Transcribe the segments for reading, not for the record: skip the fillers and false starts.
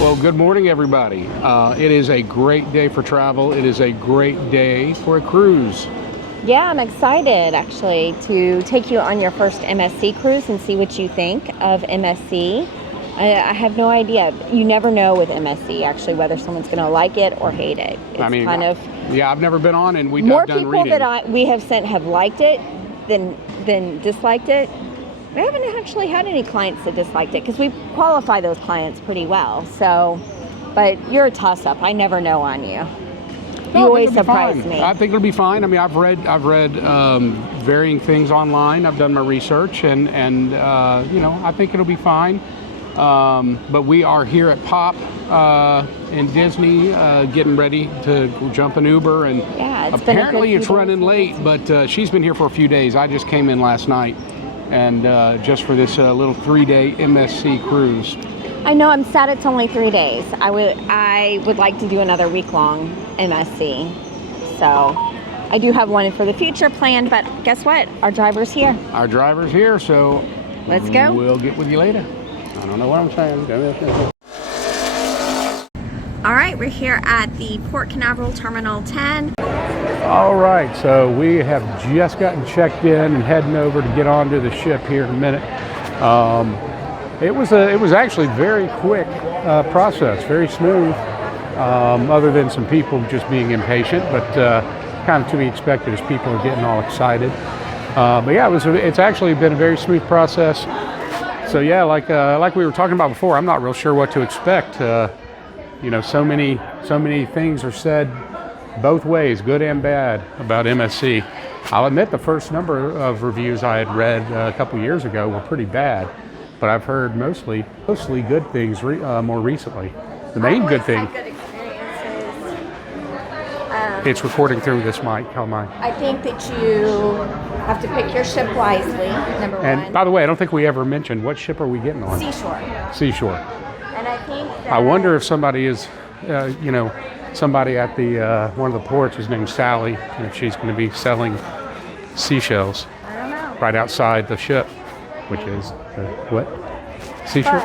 Well, good morning, everybody. It is a great day for travel. It is a great day for a cruise. Yeah, I'm excited actually to take you on your first MSC cruise and see what you think of MSC. I have no idea. You never know with MSC actually whether someone's going to like it or hate it. It's yeah, I've never been on, and more people that we have sent have liked it than disliked it. We haven't actually had any clients that disliked it because we qualify those clients pretty well. So, but you're a toss-up. I never know on you. You always surprise me. I think it'll be fine. I mean, I've read varying things online. I've done my research, and you know, I think it'll be fine. But we are here at Pop in Disney, getting ready to jump an Uber, and yeah, apparently it's running late. But she's been here for a few days. I just came in last night, and just for this little 3-day MSC cruise. I know, I'm sad it's only 3 days. I would like to do another week-long MSC. So I do have one for the future planned, but guess what? Our driver's here. Our driver's here, so let's go. We'll get with you later. I don't know what I'm saying. All right, we're here at the Port Canaveral Terminal 10. All right, so we have just gotten checked in and heading over to get onto the ship here in a minute. It was actually very quick process, very smooth, other than some people just being impatient, but kind of to be expected as people are getting all excited. But yeah, it's actually been a very smooth process. So yeah, like we were talking about before, I'm not real sure what to expect. You know, so many things are said both ways, good and bad, about MSC. I'll admit the first number of reviews I had read a couple years ago were pretty bad. But I've heard mostly good things more recently. The main good thing. Good experiences. It's recording through this mic. How am I? I think that you have to pick your ship wisely. Number one. And by the way, I don't think we ever mentioned what ship are we getting on. Seashore. And I think. I wonder if somebody is, you know, somebody at the one of the ports is named Sally, and if she's going to be selling seashells. I don't know. Right outside the ship. Which is, what? Seashore?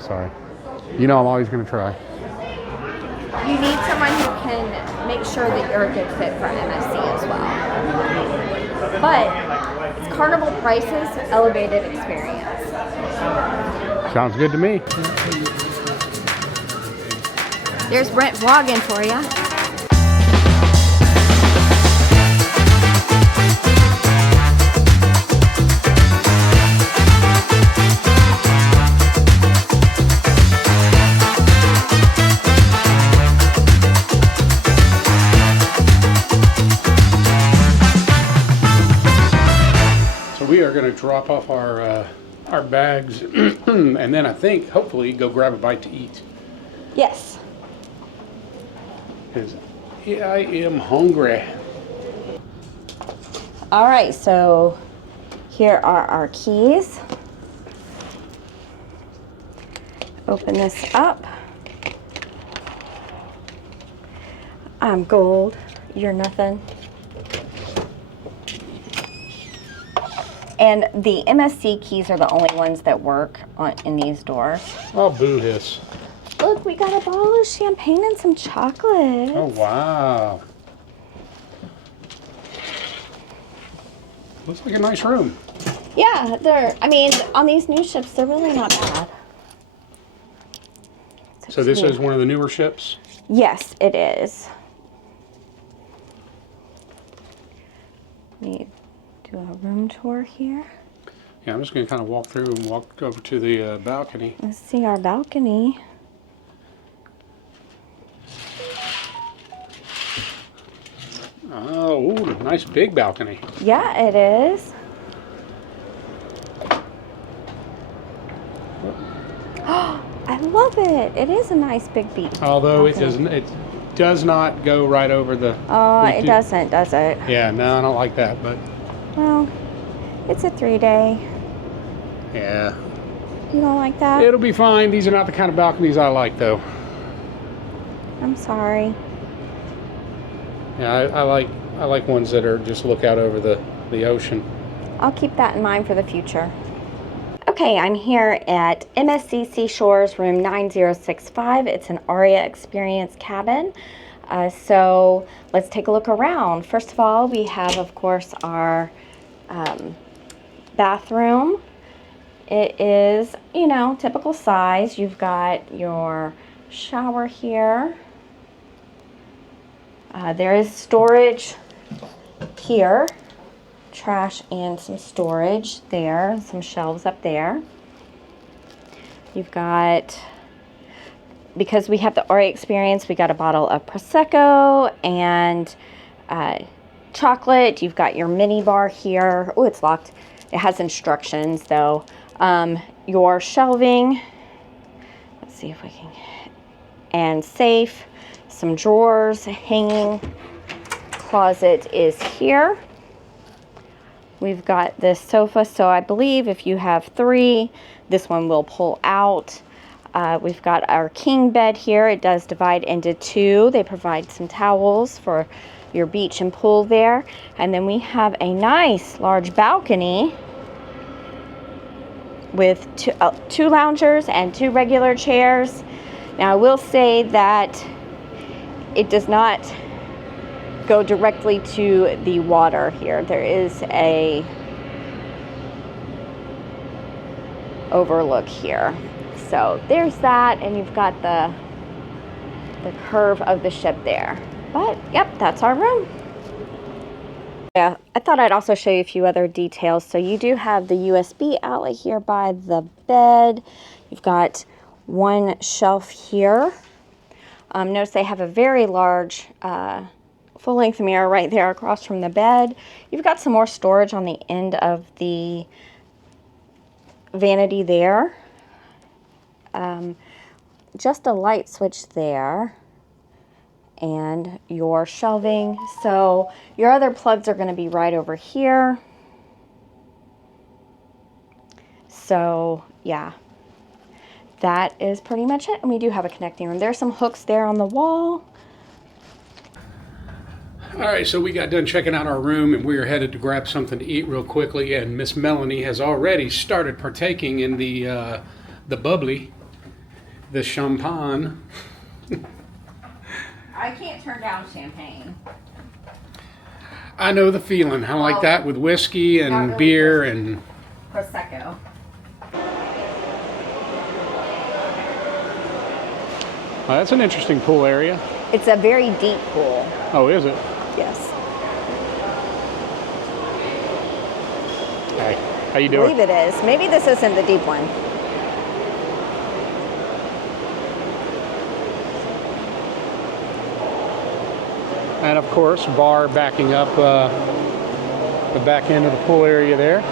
Sorry. You know I'm always going to try. You need someone who can make sure that you're a good fit for MSC as well. But it's Carnival prices, elevated experience. Sounds good to me. There's Brent vlogging for you. We are going to drop off our bags and then I think hopefully go grab a bite to eat. Yes. Because I am hungry. All right, so here are our keys. Open this up. I'm gold. You're nothing. And the MSC keys are the only ones that work in these doors. Oh, boo-hiss. Look, we got a bottle of champagne and some chocolate. Oh, wow. Looks like a nice room. Yeah, I mean, on these new ships, they're really not bad. So this is one of the newer ships? Yes, it is. Let me do a room tour here. Yeah, I'm just going to kind of walk through and walk over to the balcony. Let's see our balcony. Oh, ooh, nice big balcony. Yeah, it is. I love it. It is a nice big beach. Although it does not go right over the... Oh, it doesn't, does it? Yeah, no, I don't like that, but... Well, it's a 3-day. Yeah. You don't like that? It'll be fine. These are not the kind of balconies I like, though. I'm sorry. Yeah, I like ones that are just look out over the ocean. I'll keep that in mind for the future. Okay, I'm here at MSC Seashore's room 9065. It's an Aria Experience cabin. So let's take a look around. First of all, we have, of course, our bathroom. It is, you know, typical size. You've got your shower here. There is storage here. Trash and some storage there, some shelves up there. You've got, because we have the Aria Experience, we got a bottle of Prosecco and chocolate. You've got your mini bar here. Oh, it's locked. It has instructions though. Your shelving, let's see if we can, and safe, some drawers, hanging closet is here. We've got this sofa, so I believe if you have 3, this one will pull out. We've got our king bed here. It does divide into 2. They provide some towels for your beach and pool there. And then we have a nice large balcony with 2 loungers and 2 regular chairs. Now I will say that it does not go directly to the water here. There is a overlook here. So there's that, and you've got the curve of the ship there. But yep, that's our room. Yeah, I thought I'd also show you a few other details. So you do have the USB outlet here by the bed. You've got one shelf here. Notice they have a very large full-length mirror right there across from the bed. You've got some more storage on the end of the vanity there. Just a light switch there. And your shelving. So your other plugs are going to be right over here. So yeah, that is pretty much it. And we do have a connecting room. There's some hooks there on the wall. All right, so we got done checking out our room and we are headed to grab something to eat real quickly. And Miss Melanie has already started partaking in the bubbly, the champagne. I can't turn down champagne. I know the feeling. I like that with whiskey and really beer and Prosecco. Well, that's an interesting pool area. It's a very deep pool. Oh, is it? Yes. Hey, how you doing? I believe it is. Maybe this isn't the deep one. And of course, bar backing up the back end of the pool area there.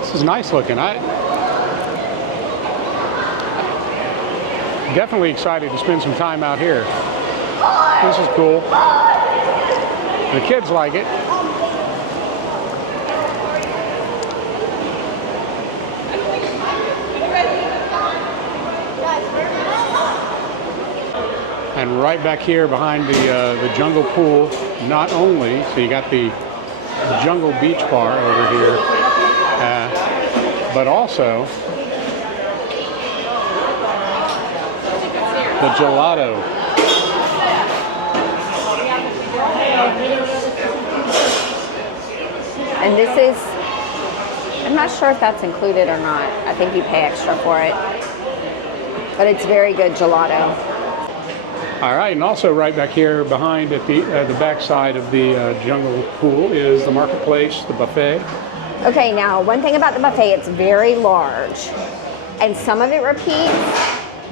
This is nice looking. Definitely excited to spend some time out here. This is cool. The kids like it. And right back here behind the jungle pool, not only, so you got the jungle beach bar over here, but also the gelato. And this is, I'm not sure if that's included or not. I think you pay extra for it. But it's very good gelato. All right, and also right back here behind at the back side of the jungle pool is the marketplace, the buffet. Okay, now one thing about the buffet, it's very large. And some of it repeats,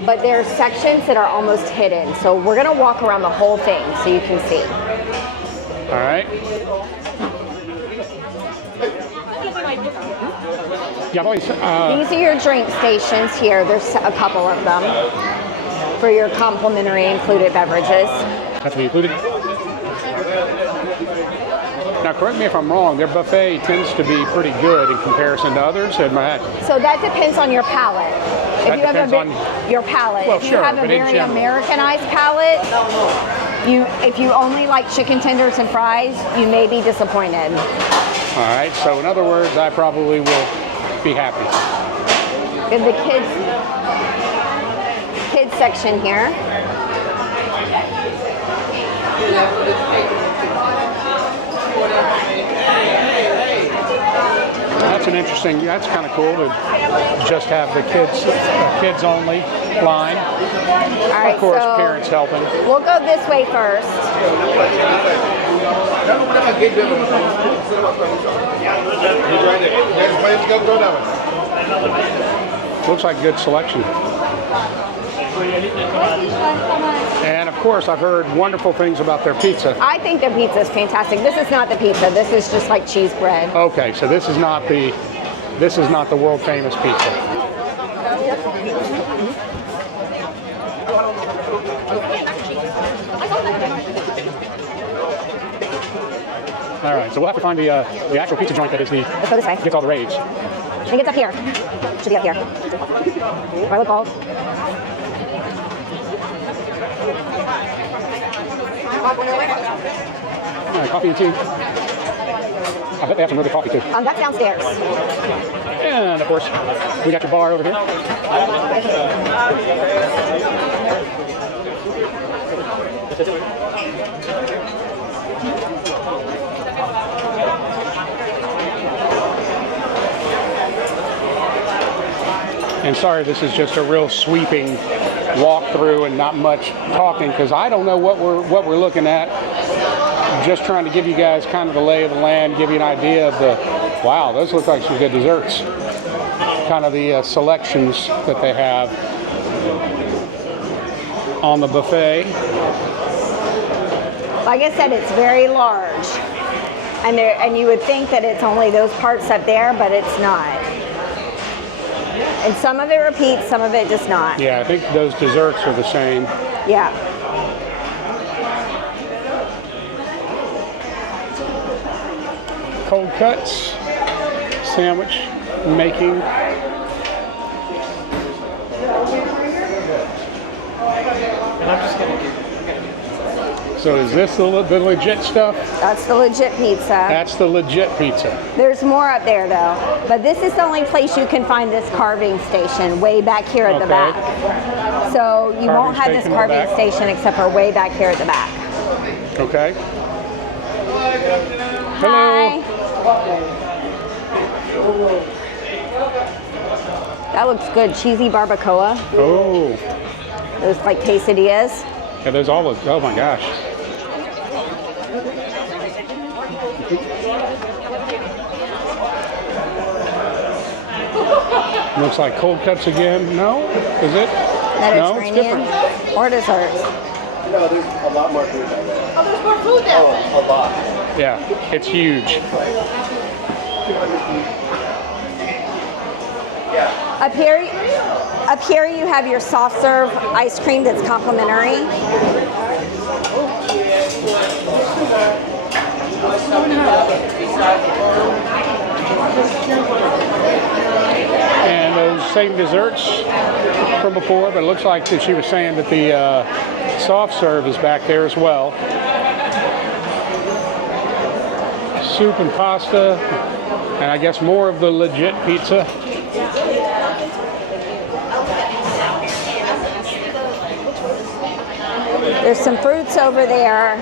but there are sections that are almost hidden. So we're gonna walk around the whole thing so you can see. All right. These are your drink stations here. There's a couple of them for your complimentary included beverages. That's what included? correct me if I'm wrong, their buffet tends to be pretty good in comparison to others. So that depends on your palate. If you have your palate. Well, if you sure, have a very Americanized palate, if you only like chicken tenders and fries, you may be disappointed. All right, so in other words, I probably will be happy. In the kids section here. That's kind of cool to just have the kids only line. All right, of course, so parents helping. We'll go this way first. Looks like good selection. And of course, I've heard wonderful things about their pizza. I think their pizza is fantastic. This is not the pizza. This is just like cheese bread. Okay, so this is not the world famous pizza. All right, so we'll have to find the actual pizza joint that is Let's go this way. Gets all the raves. I think it's up here. Should be up here. Do I look bald? All right, coffee and tea. I bet they have some really coffee too. That's downstairs. And of course, we got your bar over here. And sorry, this is just a real sweeping walkthrough and not much talking because I don't know what we're looking at. I'm just trying to give you guys kind of the lay of the land, give you an idea of the, wow, those look like some good desserts. Kind of the selections that they have on the buffet. Like I said, it's very large. And you would think that it's only those parts up there, but it's not. And some of it repeats, some of it does not. Yeah, I think those desserts are the same. Yeah. Cold cuts, sandwich making. So is this the legit stuff? That's the legit pizza. That's the legit pizza. There's more up there though. But this is the only place you can find this carving station, way back here at the back. So you won't have this carving station except for way back here at the back. Okay. Hi. Hello. That looks good. Cheesy barbacoa. Oh. Those like quesadillas. Yeah, those all look, oh my gosh. Looks like cold cuts again. No? Is it? No, it's different. Or desserts. No, there's a lot more food down there. Oh, there's more food down there. A lot. Yeah, it's huge. Up here you have your soft serve ice cream that's complimentary. And those same desserts from before, but it looks like that she was saying that the soft serve is back there as well. Soup and pasta, and I guess more of the legit pizza. There's some fruits over there.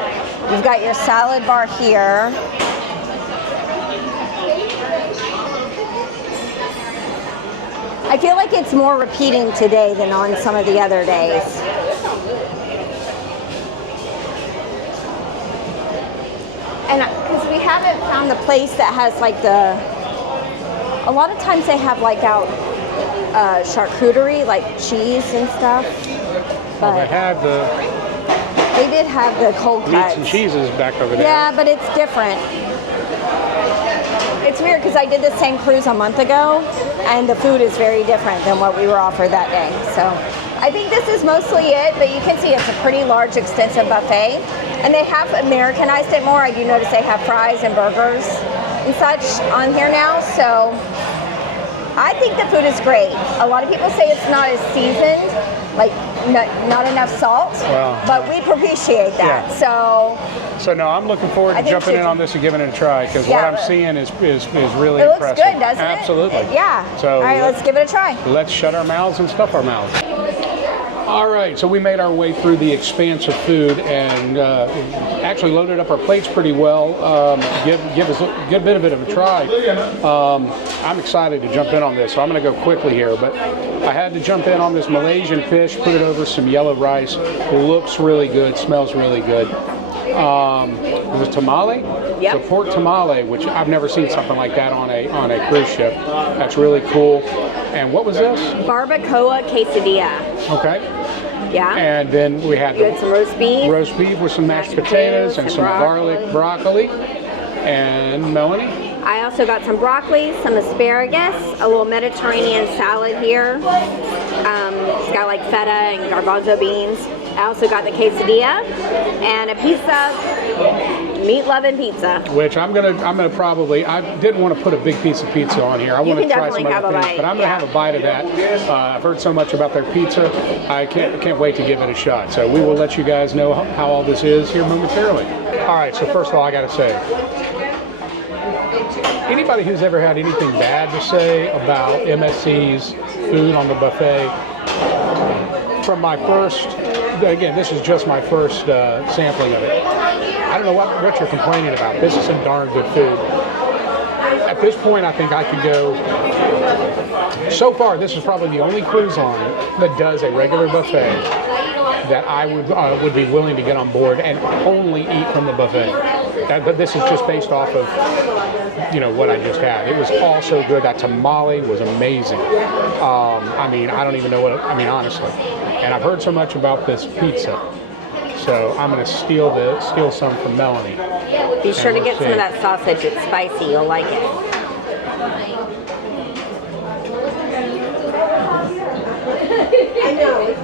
You've got your salad bar here. I feel like it's more repeating today than on some of the other days. And because we haven't found the place that has like a lot of times they have like out charcuterie, like cheese and stuff. But they did have the cold cuts. Meats and cheeses back over there. Yeah, but it's different. It's weird because I did the same cruise a month ago, and the food is very different than what we were offered that day. So I think this is mostly it, but you can see it's a pretty large, extensive buffet. And they have Americanized it more. I do notice they have fries and burgers and such on here now. So I think the food is great. A lot of people say it's not as seasoned, like not enough salt, but we appreciate that. So no, I'm looking forward to jumping in on this and giving it a try, because what I'm seeing is really it impressive. looks good, doesn't it? Absolutely. Yeah. So all right, let's give it a try. Let's shut our mouths and stuff our mouths. All right, so we made our way through the expanse of food and actually loaded up our plates pretty well. Give us a good bit of a try. I'm excited to jump in on this, so I'm going to go quickly here. But I had to jump in on this Malaysian fish, put it over some yellow rice. Looks really good, smells really good. It was tamale. Yep. So pork tamale, which I've never seen something like that on a cruise ship. That's really cool. And what was this? Barbacoa quesadilla. Okay. Yeah. And then we had, some roast beef. Roast beef with some mashed potatoes and some garlic broccoli. And Melanie? I also got some broccoli, some asparagus, a little Mediterranean salad here. It's got like feta and garbanzo beans. I also got the quesadilla and a pizza, meat-loving pizza. Which I'm gonna probably, I didn't want to put a big piece of pizza on here. I want to try some other things, but I'm gonna have a bite of that. I've heard so much about their pizza. I can't wait to give it a shot. So we will let you guys know how all this is here momentarily. All right. So first of all, I got to say, anybody who's ever had anything bad to say about MSC's food on the buffet, from my first, again, this is just my first sampling of it. I don't know what you're complaining about. This is some darn good food. At this point, I think I could go, so far, this is probably the only cruise line that does a regular buffet that I would be willing to get on board and only eat from the buffet. But this is just based off of, what I just had. It was all so good. That tamale was amazing. I mean, I don't even know honestly. And I've heard so much about this pizza. So I'm going to steal some from Melanie. Be sure to get some of that sausage. It's spicy. You'll like it. I know.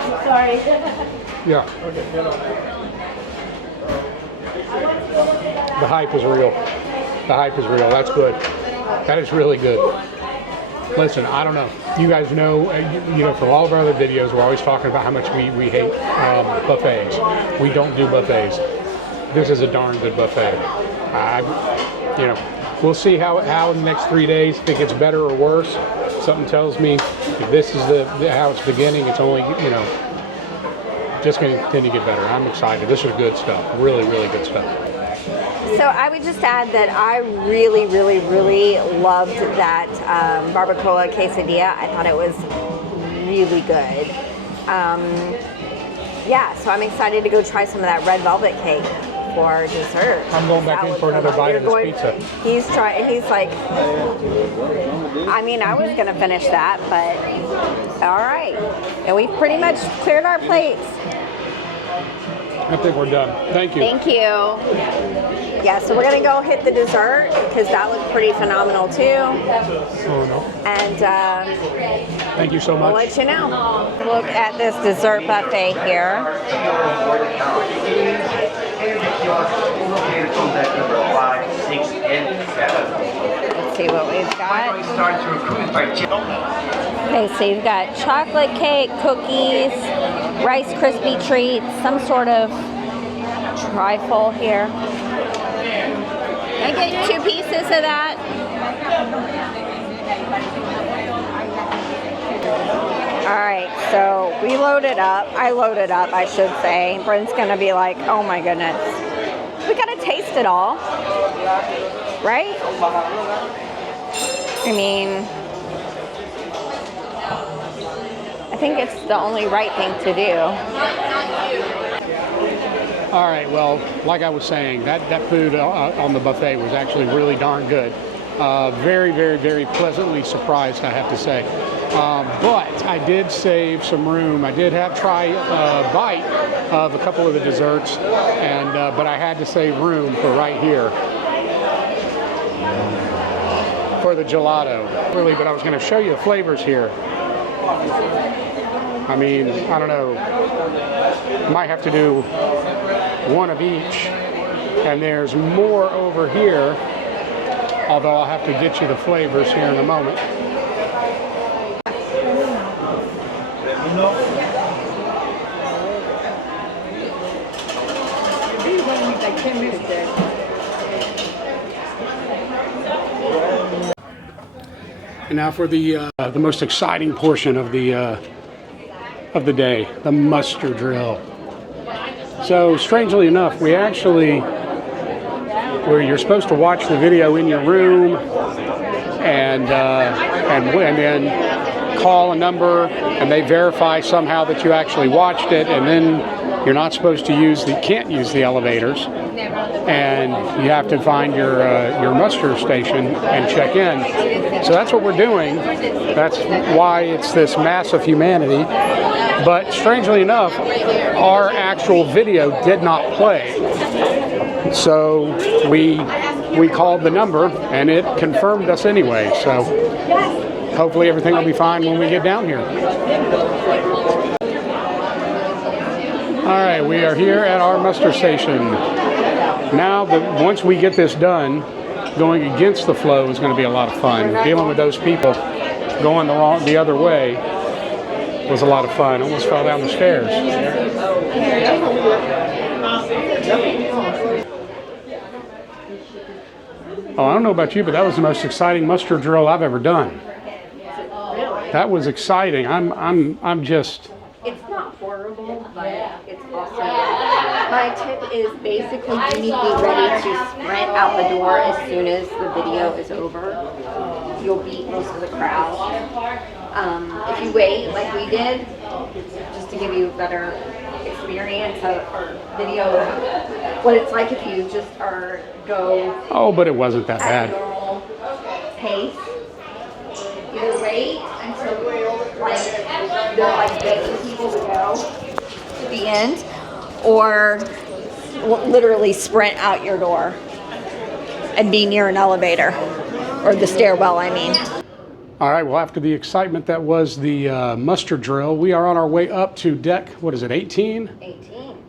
I'm sorry. Yeah. The hype is real. The hype is real. That's good. That is really good. Listen, I don't know. You guys know, from all of our other videos, we're always talking about how much we hate buffets. We don't do buffets. This is a darn good buffet. We'll see how in the next 3 days, if it gets better or worse. Something tells me if this is how it's beginning, it's only, just going to continue to get better. I'm excited. This is good stuff. Really, really good stuff. So I would just add that I really, really, really loved that barbacoa quesadilla. I thought it was really good. So I'm excited to go try some of that red velvet cake for dessert. I'm going back in for another bite of this pizza. He's like, I was going to finish that, but all right. And we've pretty much cleared our plates. I think we're done. Thank you. Thank you. Yeah, so we're going to go hit the dessert because that looked pretty phenomenal too. Oh, no. And thank you so much. We'll let you know. Look at this dessert buffet here. Let's see what we've got. Okay, so you've got chocolate cake, cookies, Rice Krispie treats, some sort of trifle here. Can I get 2 pieces of that? Alright, so we loaded up. I loaded up, I should say. Brent's gonna be like, oh my goodness. We gotta taste it all. Right? I think it's the only right thing to do. All right, well, like I was saying, that food on the buffet was actually really darn good. Very, very, very pleasantly surprised, I have to say. But I did save some room. I did try a bite of a couple of the desserts, but I had to save room for right here. for the gelato. Really, but I was going to show you the flavors here. I mean, I don't know. Might have to do one of each. And there's more over here, although I'll have to get you the flavors here in a moment. And now for the most exciting portion of the day, the muster drill. So strangely enough, we actually, where you're supposed to watch the video in your room and then call a number and they verify somehow that you actually watched it, and then you're not supposed to can't use the elevators, and you have to find your muster station and check in. So that's what we're doing. That's why it's this mass of humanity. But strangely enough, our actual video did not play. So we called the number and it confirmed us anyway. So hopefully everything will be fine when we get down here. All right, we are here at our muster station. Now, once we get this done, going against the flow is going to be a lot of fun. Dealing with those people going the other way was a lot of fun. Almost fell down the stairs. Oh, I don't know about you, but that was the most exciting muster drill I've ever done. That was exciting. I'm just. It's not horrible, but it's awesome. My tip is basically you need to be ready to sprint out the door as soon as the video is over. You'll beat most of the crowd. If you wait like we did, just to give you a better experience of video, what it's like if you just go. Oh, but it wasn't that bad. Normal pace. Either wait until they're begging people to go to the end, or literally sprint out your door and be near an elevator or the stairwell, I mean. All right, well, after the excitement that was the muster drill, we are on our way up to deck, what is it, 18?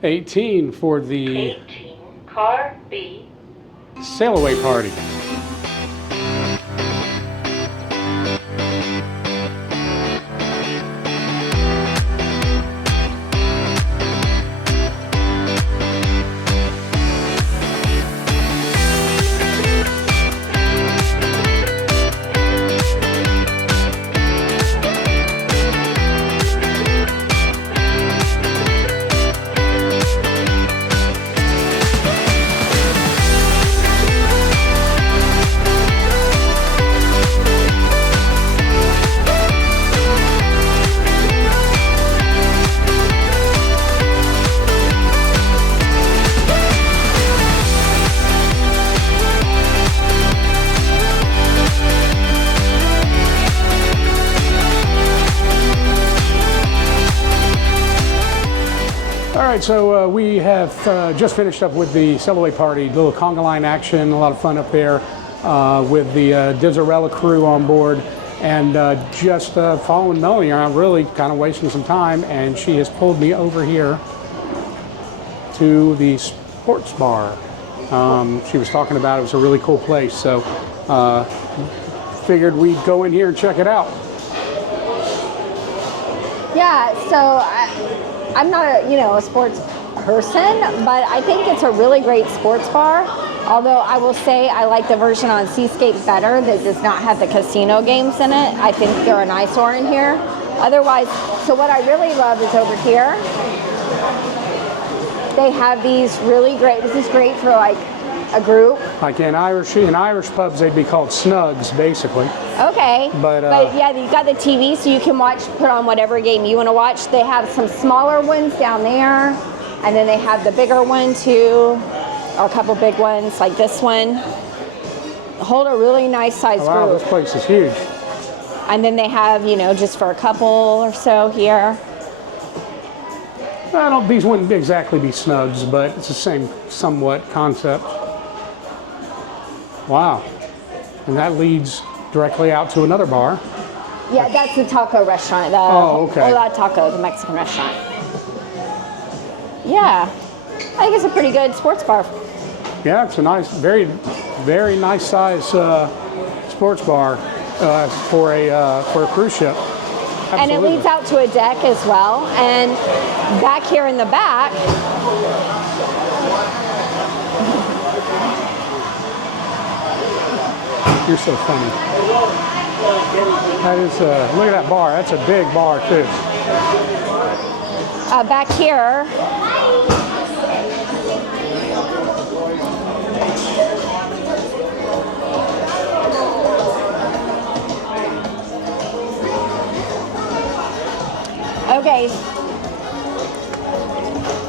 18 for the 18, Car B. Sailaway party. All right, so we have just finished up with the Sailaway party, little conga line action, a lot of fun up there with the Diserella crew on board, and just following Melanie around, really kind of wasting some time, and she has pulled me over here to the sports bar. She was talking about it was a really cool place, so figured we'd go in here and check it out. Yeah, so I'm not a sports person, but I think it's a really great sports bar. Although I will say I like the version on Seascape better that does not have the casino games in it. I think they're an eyesore in here. Otherwise, so what I really love is over here. They have these really great, this is great for like a group. Like in Irish pubs, they'd be called snugs, basically. Okay, but yeah, you got the TV, so you can put on whatever game you want to watch. They have some smaller ones down there, and then they have the bigger one too, or a couple big ones like this one. Hold a really nice size group. Wow, this place is huge. And then they have, just for a couple or so here. Well, these wouldn't exactly be snugs, but it's the same somewhat concept. Wow, and that leads directly out to another bar. Yeah, that's the taco restaurant. The Oh, okay. Hola Taco, the Mexican restaurant. Yeah, I think it's a pretty good sports bar. Yeah, it's a nice, very, very nice size sports bar for a cruise ship. Absolutely. And it leads out to a deck as well. And back here in the back, You're so funny. That is, look at that bar. That's a big bar too. back here, okay.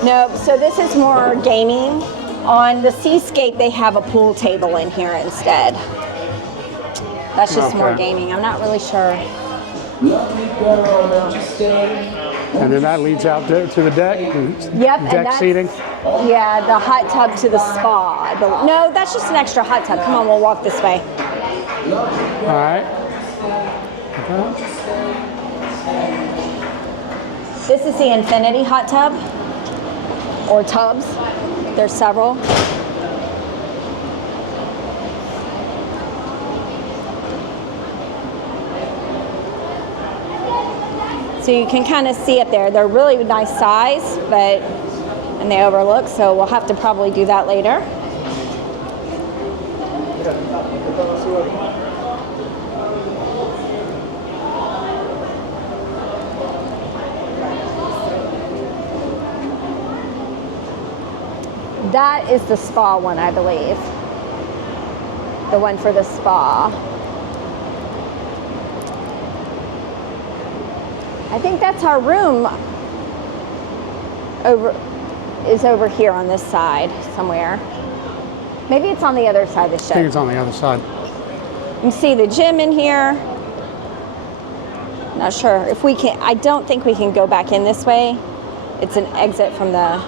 Nope, so this is more gaming. On the Seascape, they have a pool table in here instead. That's just more gaming. I'm not really sure. And then that leads out to the deck. Yep, Deck seating. Yeah, the hot tub to the spa. No, that's just an extra hot tub. Come on, we'll walk this way. All right. Okay. This is the infinity hot tub, or tubs. There's several. So you can kind of see up there. They're really nice size, and they overlook, so we'll have to probably do that later. That is the spa one, I believe. The one for the spa. I think that's our room over here on this side somewhere. Maybe it's on the other side of the ship. I think it's on the other side. You can see the gym in here. Not sure if we can. I don't think we can go back in this way. It's an exit from the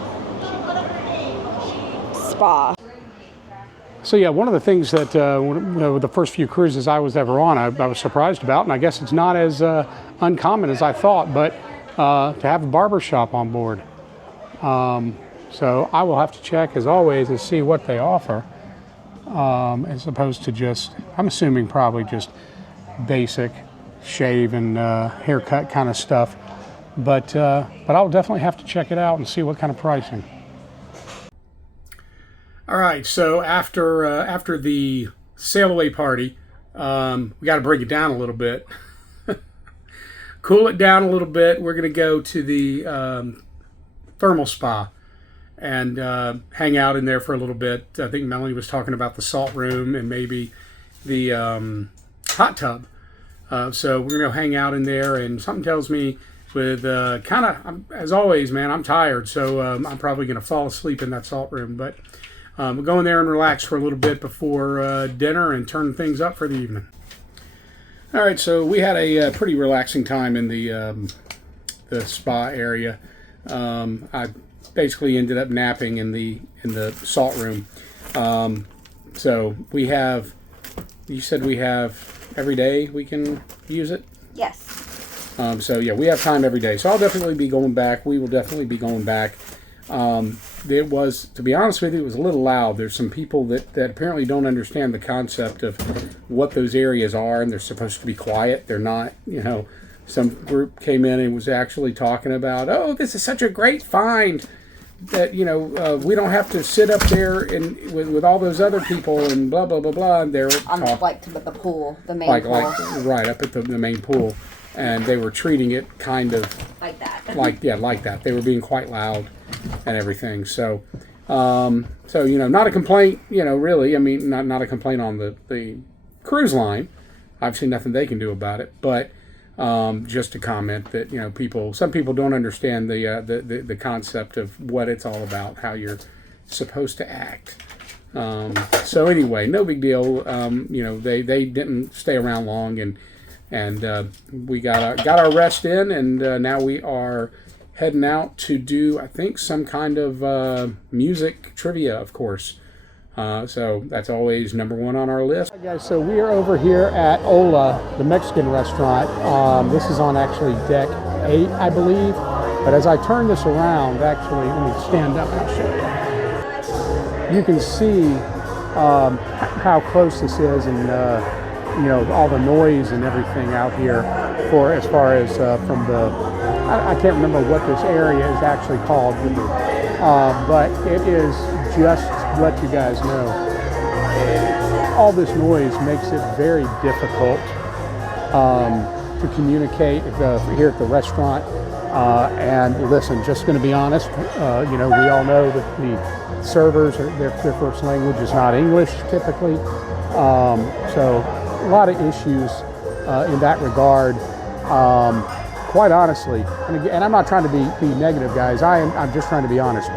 spa. So yeah, one of the things that the first few cruises I was ever on, I was surprised about, and I guess it's not as uncommon as I thought, but to have a barber shop on board. So I will have to check, as always, and see what they offer, as opposed to just, I'm assuming probably just basic shave and haircut kind of stuff. But I'll definitely have to check it out and see what kind of pricing. All right, so after the Sailaway party, we got to bring it down a little bit, cool it down a little bit. We're gonna go to the thermal spa and hang out in there for a little bit. I think Melanie was talking about the salt room and maybe the hot tub. So we're gonna hang out in there, and something tells me with as always, man, I'm tired, so I'm probably gonna fall asleep in that salt room, but. We'll go in there and relax for a little bit before dinner and turn things up for the evening. All right, so we had a pretty relaxing time in the spa area. I basically ended up napping in the salt room. So we have, you said we have every day we can use it? Yes. So yeah, we have time every day. So I'll definitely be going back. We will definitely be going back. It was, to be honest with you, it was a little loud. There's some people that apparently don't understand the concept of what those areas are, and they're supposed to be quiet. They're not, some group came in and was actually talking about, oh, this is such a great find that, we don't have to sit up there and with all those other people and blah, blah, blah, blah. And they're on the pool, the main pool. Right, up at the main pool. And they were treating it kind of like that. like that. They were being quite loud and everything. So, not a complaint, really. I mean, not a complaint on the cruise line. Obviously, nothing they can do about it. But just to comment that some people don't understand the concept of what it's all about, how you're supposed to act. So anyway, no big deal. They didn't stay around long, and we got our rest in, and now we are heading out to do, I think, some kind of music trivia, of course. So that's always number one on our list. Hi guys, so we are over here at Ola, the Mexican restaurant. This is on actually deck 8, I believe. But as I turn this around, actually, let me stand up and I'll show you. You can see how close this is, and you know, all the noise and everything out here for as far as from the, I can't remember what this area is actually called, but it is, just to let you guys know, all this noise makes it very difficult to communicate here at the restaurant. And listen, just going to be honest, you know, we all know that the servers, their first language is not English typically. So a lot of issues in that regard. Quite honestly, and I'm not trying to be negative, guys. I'm just trying to be honest.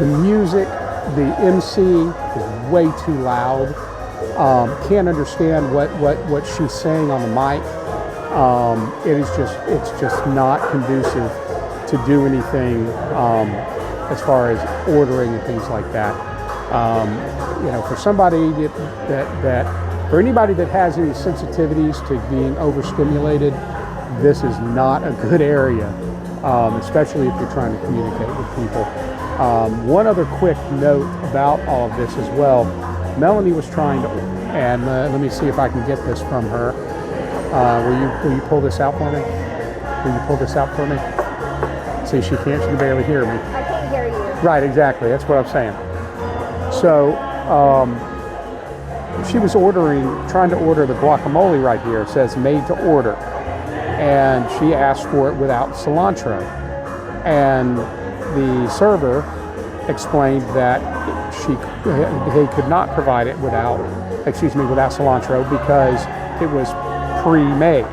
The music, the MC is way too loud. Can't understand what she's saying on the mic. It's just not conducive to do anything as far as ordering and things like that. You know, for somebody for anybody that has any sensitivities to being overstimulated, this is not a good area, especially if you're trying to communicate with people. One other quick note about all of this as well. Melanie was trying to, and let me see if I can get this from her. Will you pull this out for me? Will you pull this out for me? See, she can barely hear me. I can't hear you. Right, exactly. That's what I'm saying. So, she was trying to order the guacamole right here. It says made to order. And she asked for it without cilantro. And the server explained that they could not provide it without cilantro because it was pre-made.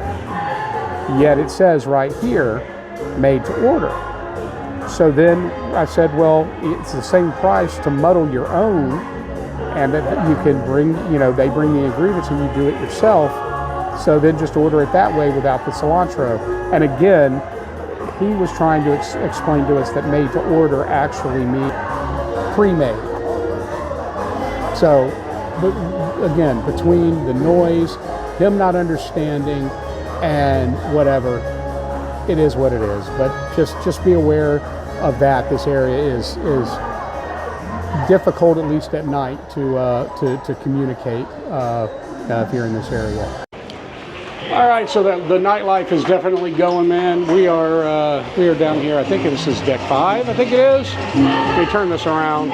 Yet it says right here, made to order. So then I said, well, it's the same price to muddle your own, and that you can bring, you know, they bring the ingredients and you do it yourself. So then just order it that way without the cilantro. And again, he was trying to explain to us that made to order actually means pre-made. So, but again, between the noise, him not understanding, and whatever, it is what it is. But just be aware of that. This area is difficult, at least at night, to communicate if you're in this area. All right, so the nightlife is definitely going, man. We are down here. I think this is deck 5. I think it is. Let me turn this around.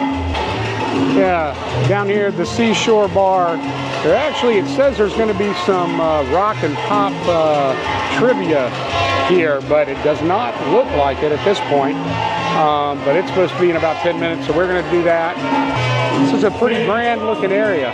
Yeah, down here at the Seashore Bar. There actually, it says there's going to be some rock and pop trivia here, but it does not look like it at this point. But it's supposed to be in about 10 minutes, so we're going to do that. This is a pretty grand looking area.